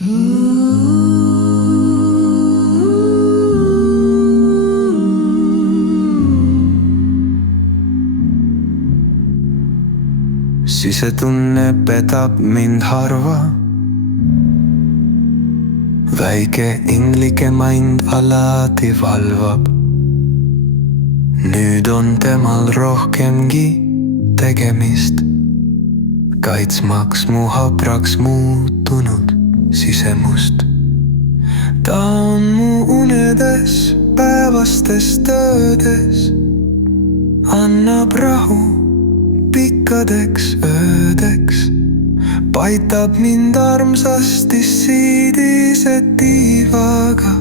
Sisetunne petab mind harva. Väike inglike mind alati valvab. Nüüd on temal rohkemgi tegemist, kaitsmaks mu hapraks muutunud sisemust. Ta on mu unedes, päevastes töödes, annab rahu pikkadeks öödeks, paitab mind armsasti siidise tiivaga,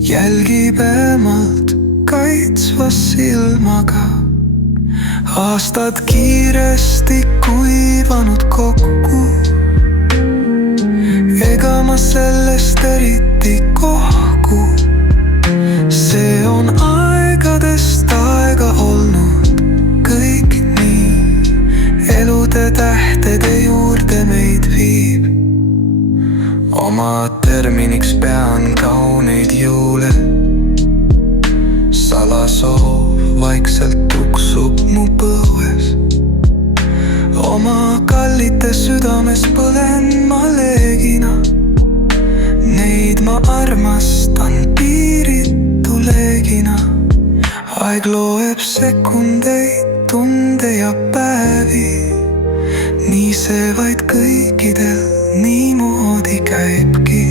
jälgib eemalt kaitsva silmaga. Aastad kiiresti kuivanud kokku, ega ma sellest eriti kohku. See on aegadest aega olnud kõik nii, elude tähtede juurde meid viib. Oma terminiks pean kauneid jõule, salasoov vaikselt tuksub mu põues. Oma kallite südames põlen ma leegina, neid ma armastan piiritu leegina. Aeg loeb sekundeid, tunde ja päevi, nii see vaid kõikidel niimoodi käibki.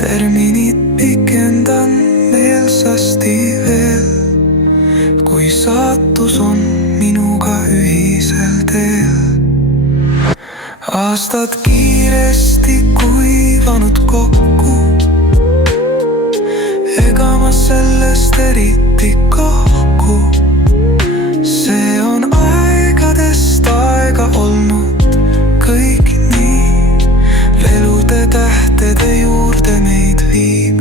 Terminit pikendan meelsasti veel, kui saatus on minuga ühisel teel. Aastad kiiresti kuivanud kokku, ega ma sellest eriti kohku. See on aegadest aega olnud kõik nii, elude tähtede juurde meid viib.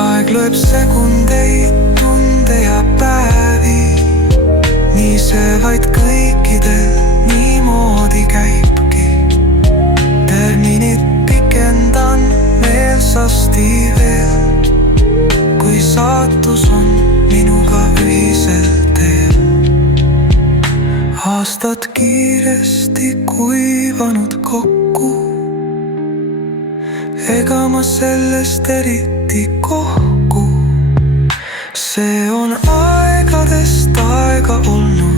Aeg lööb sekundeid, tunde ja päevi, nii see vaid kõikidel niimoodi käibki. Terminit pikendan meelsasti veel, kui saatus on minuga ühisel teel. Aastad kiiresti kuivanud kokku, ega ma sellest eriti kohku. See on aegadest aega olnud